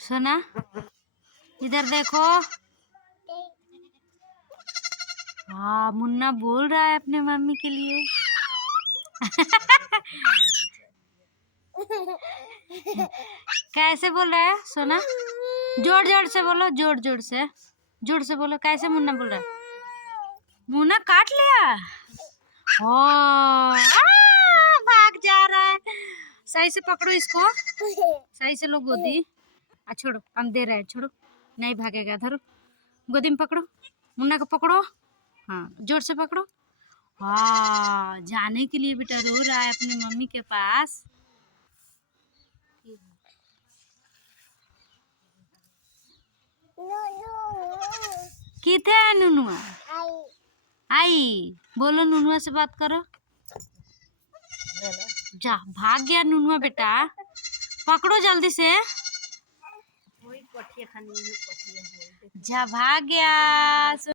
सोना इधर देखो। हाँ, मुन्ना बोल रहा है अपने मम्मी के लिए। कैसे बोल रहा है सोना? जोर जोर से बोलो, जोर से बोलो। कैसे मुन्ना बोल रहा है? मुन्ना काट लिया। ओ भाग जा रहा है। सही से पकड़ो इसको, सही से लो गोदी। छोड़ो, हम दे रहे हैं, छोड़ो, नहीं भागेगा। धरो, गोदी में पकड़ो, मुन्ना को पकड़ो। हाँ, जोर से पकड़ो। हाँ, जाने के लिए बेटा रो रहा है अपनी मम्मी के पास। किथे है नुनुआ? आई बोलो, नुनुआ से बात करो। जा, भाग गया नुनुआ बेटा। पकड़ो जल्दी से। जा, भाग गया।